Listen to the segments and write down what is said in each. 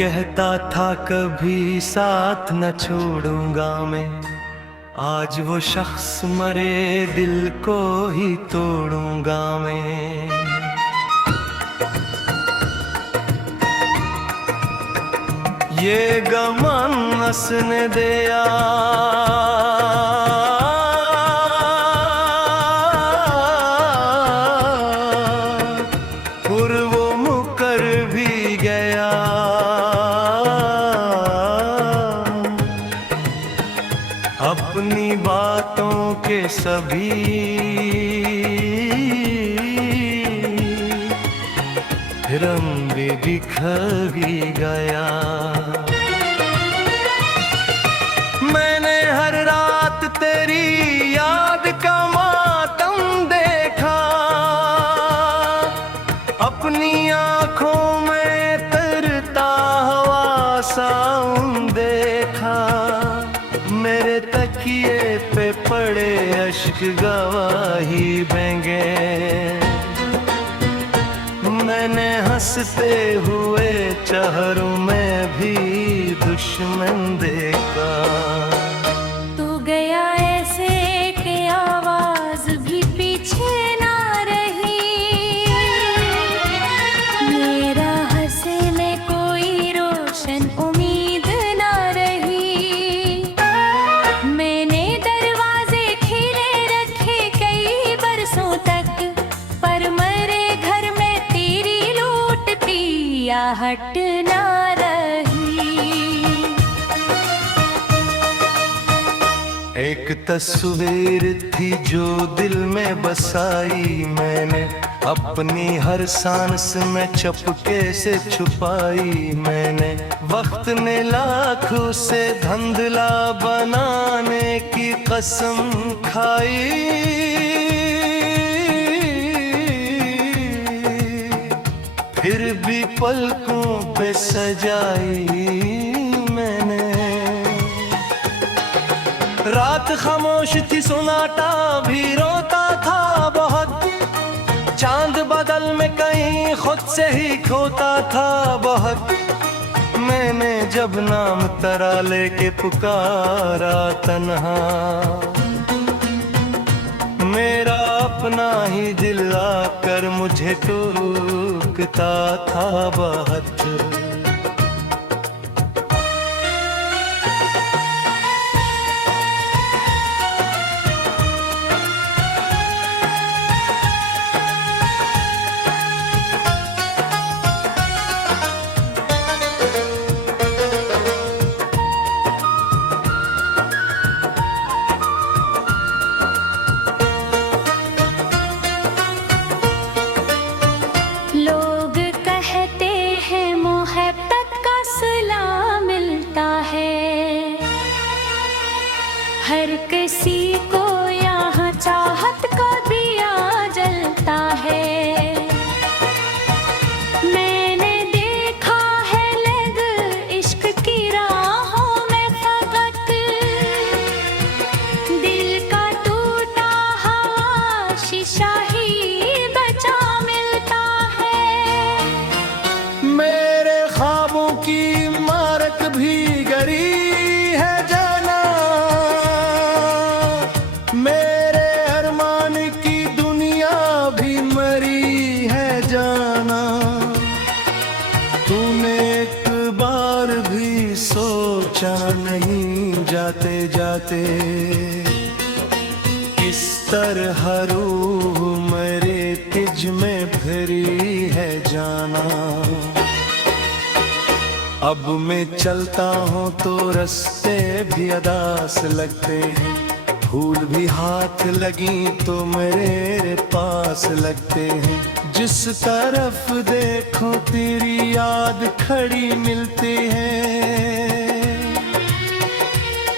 कहता था कभी साथ न छोड़ूंगा मैं, आज वो शख्स मरे दिल को ही तोड़ूंगा मैं। ये गमन हंसने दिया और वो मुकर भी गया। अपनी बातों के सभी रंग बिखर भी गया। मैंने हर रात तेरी याद का मातम देखा, अपनी आँखों में तरता हुआ सावन देखा। मेरे तकिए पे पड़े अश्क गवाही बहंगे, मैंने हंसते हुए चेहरों में भी दुश्मन देखा। तू गया ऐसे कि आवाज भी पीछे ना रही, मेरा हंसने कोई रोशन उम्मीद ना रही। मैंने दरवाजे खिले रखे कई बरसों तक, पर मेरे घर में तेरी लूटती आहट ना रही। एक तस्वीर थी जो दिल में बसाई मैंने, अपनी हर सांस में चपके से छुपाई मैंने। वक्त ने लाख उसे धंधला बनाने की कसम खाई, फिर भी पलकों पे सजाई मैंने। रात खामोश थी, सुनाटा भी रोता था बहुत, चांद बदल में कहीं खुद से ही खोता था बहुत। मैंने जब नाम तेरा लेके पुकारा तन्हा, मेरा अपना ही दिल आकर मुझे टोकता था बहुत। लोग कहते हैं मोहब्बत का सिला मिलता है, हर किसी को यहाँ चाहत का दिया जलता है। मैंने देखा है लग इश्क की राहों में फकत, दिल का टूटा हुआ शीशा ही बचा मिलता है। मेरे ख्वाबों की इमारत भी गरी है जाना, मेरे अरमान की दुनिया भी मरी है जाना। तूने एक बार भी सोचा नहीं जाते जाते, किस तरह रूह मेरे तिज में भरी है जाना। अब मैं चलता हूँ तो रास्ते भी अदास लगते हैं, फूल भी हाथ लगी तो मेरे पास लगते हैं। जिस तरफ देखो तेरी याद खड़ी मिलती है,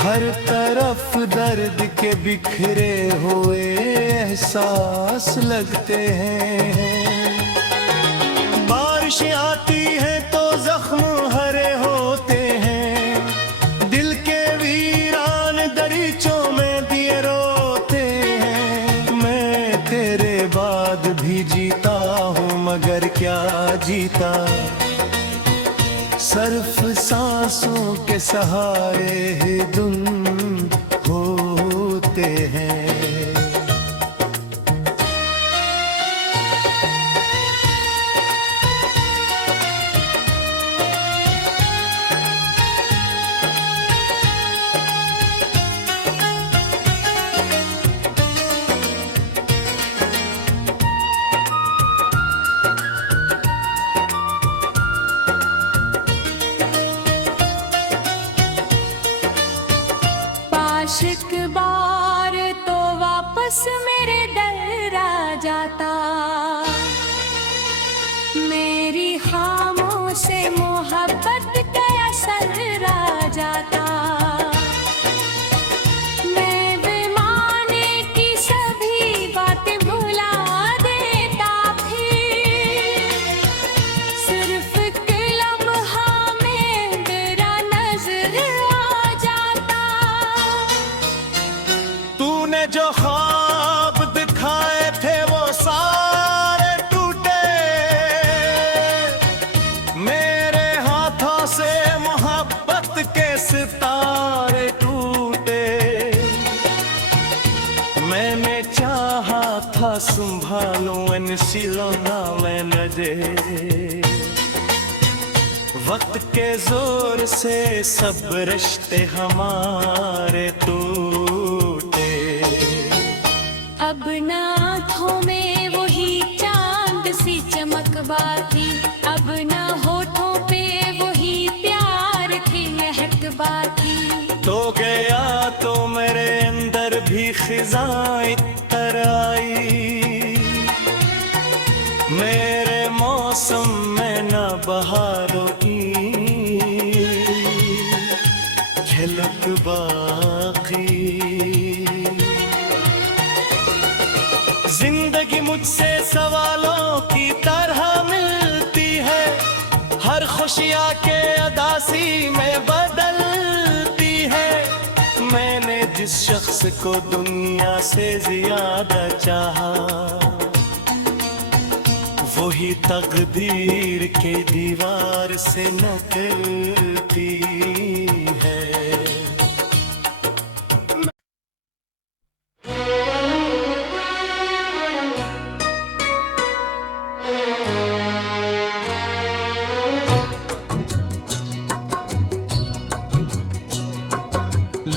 हर तरफ दर्द के बिखरे हुए एहसास लगते हैं। बारिशें आती हैं तो जख्म हरे होते हैं, दिल के वीरान दरीचों में दिए रोते हैं। मैं तेरे बाद भी जीता हूँ मगर क्या जीता, सर के सहारे ही धुन होते हैं। आशिक बार तो वापस मेरे डर आ जाता, मेरी खामोश मोहब्बत का असर आ जाता। मैं बेमाने की सभी बातें भुला देता, फिर सिर्फ एक लम्हा में मेरा नजर आ जाता। तूने जो ख्वाब दिखाए थे वो सारे टूटे, मेरे हाथों से मोहब्बत के सितारे टूटे। मैंने चाहा था संभालूं इन सिलों ना मैं न दे, वक्त के जोर से सब रिश्ते हमारे टूटे। अब ना आँखों में वही चांद सी चमक बाकी, अब ना होठों पे वही प्यार की महक बाकी। तो गया तो मेरे अंदर भी खिज़ाएं तर आई, मेरे मौसम में न बहारों की झलक बाकी। जिंदगी मुझसे सवालों की तरह मिलती है, हर खुशियाँ के अदासी में बदलती है। मैंने जिस शख्स को दुनिया से ज्यादा चाहा, वही तकदीर के दीवार से निकलती है।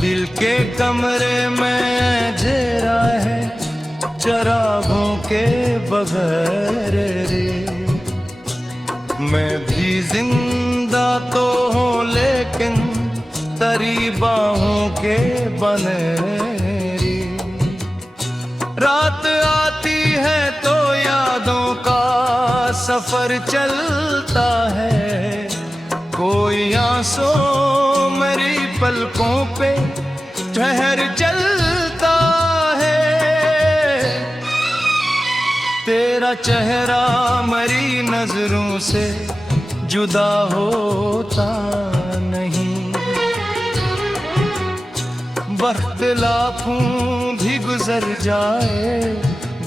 दिल के कमरे में जेरा है चरागों के बगैर रे, मैं भी जिंदा तो हूँ लेकिन तरी बाहों के बने रे। रात आती है तो यादों का सफर चलता है, कोई आंसू मेरी पलकों पे ठहर चलता है। तेरा चेहरा मेरी नजरों से जुदा होता नहीं, वक्त लाखों भी गुजर जाए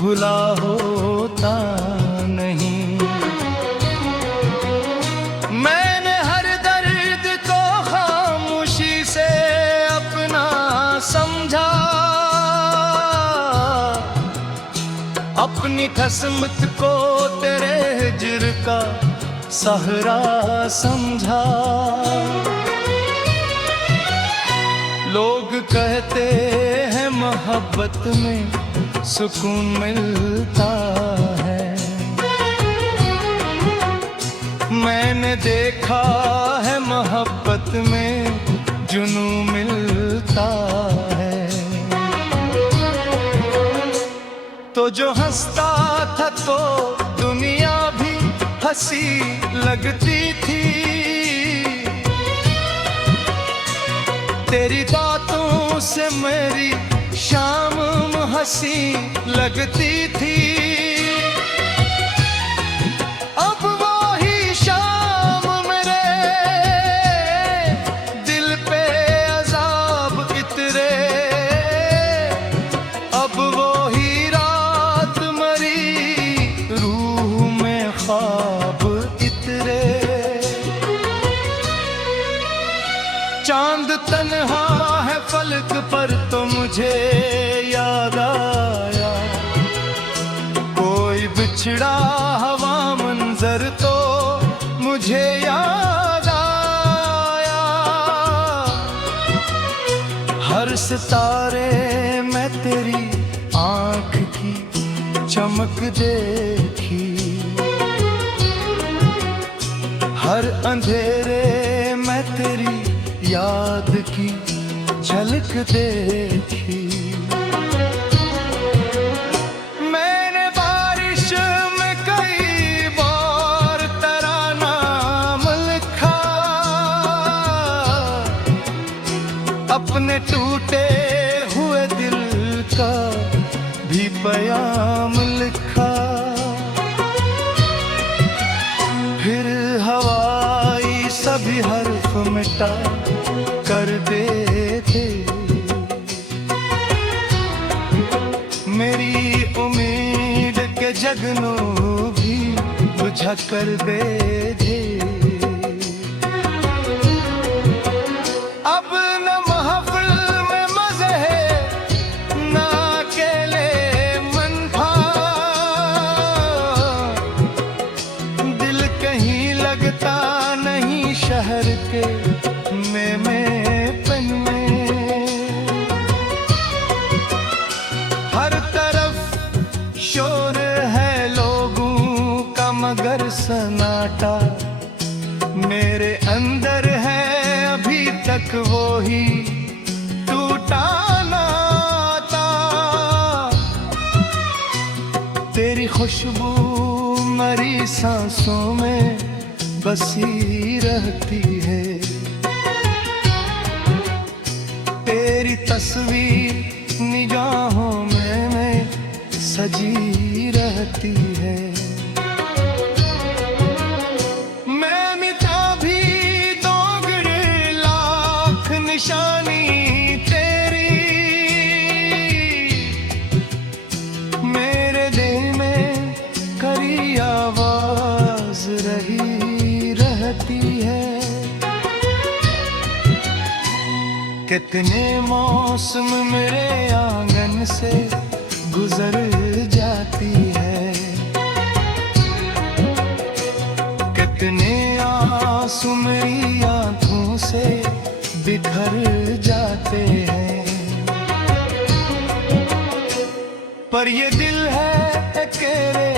भुला होता नहीं। मैंने हर दर्द को खामोशी से अपना समझा, अपनी किस्मत को तेरे हिज्र का सहारा समझा। लोग कहते हैं मोहब्बत में सुकून मिलता है, मैंने देखा है मोहब्बत में जुनू मिलता है। तो जो हंसता था तो दुनिया भी हंसी लगती थी, तेरी बातों से मेरी शाम हंसी लगती थी। अब वो ही शाम मेरे दिल पे अजाब इतरे, अब वो ही रात मरी रूह में ख्वाब इतरे। तन्हा है फलक पर तो मुझे याद आया, कोई बिछड़ा हवा मंजर तो मुझे याद आया। हर सितारे मैं तेरी आँख की चमक देखी, हर अंधेरे मैं तेरी याद की झलक देखी। मैंने बारिश में कई बार तेरा नाम लिखा, अपने टूटे हुए दिल का भी पैगाम लिखा। फिर हवाई सभी हर्फ मिटा कर देते, मेरी उम्मीद के जगनू भी बुझा कर देते। अब न महफिल में मजे है न अकेले मनफा, दिल कहीं लगता नहीं शहर के में पन में। हर तरफ शोर है लोगों का मगर सन्नाटा, मेरे अंदर है अभी तक वो ही टूटा नाता। तेरी खुशबू मरी सांसों में बसी रहती है, तेरी तस्वीर निगाहों में सजी रहती है। मैं मिटा भी दोगरे लाख निशानी तेरी, मेरे दिल में करी आवाज रही रहती है। कितने मौसम मेरे आंगन से गुजर जाती है, कितने आंसू मेरी आंखों से बिखर जाते हैं। पर ये दिल है अकेले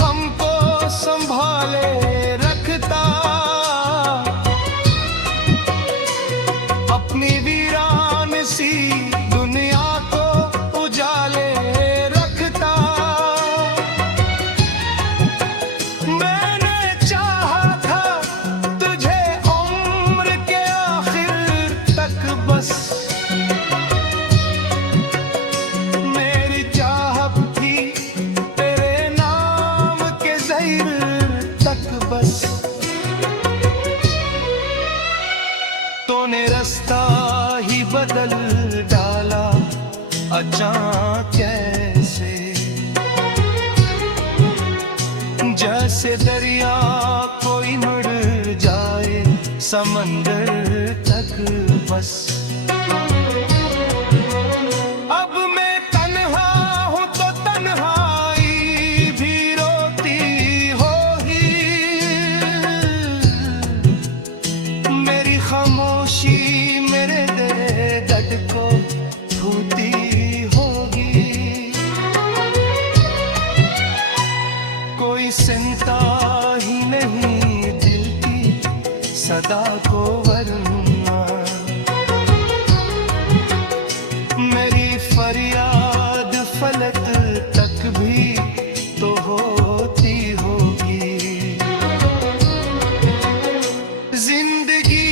हमको संभाले रखता, अपनी वीरान सी दुनिया को उजाले रखता। मैंने चाहा था तुझे उम्र के आखिर तक बस, मेरी चाहत थी तेरे नाम के ज़हीर तक बस। तूने रास्ता ही बदल डाला अचानक कैसे, जैसे दरिया कोई मुड़ जाए समंदर तक बस। अब मैं तन्हा हूँ तो तन्हाई भी रोती होगी, मेरी खामोशी मेरे दर्द को छूती होगी। कोई सुनता ही नहीं दिल की सदा को वरना, मेरी फरियाद फलक तक भी तो होती होगी। जिंदगी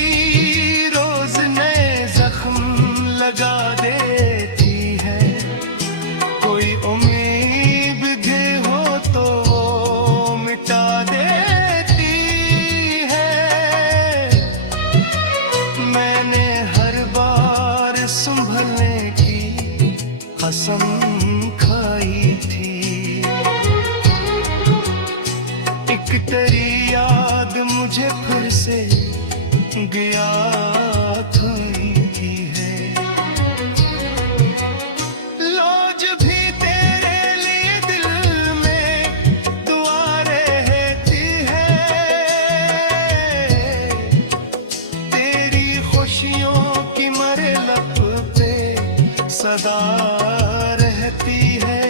रोज नए जख्म लगा देती है, कोई उम्मीद भी हो तो वो मिटा देती है। मैंने हर बार संभलने की कसम खाई थी, एक तेरी याद मुझे फिर से गया था। सदा रहती है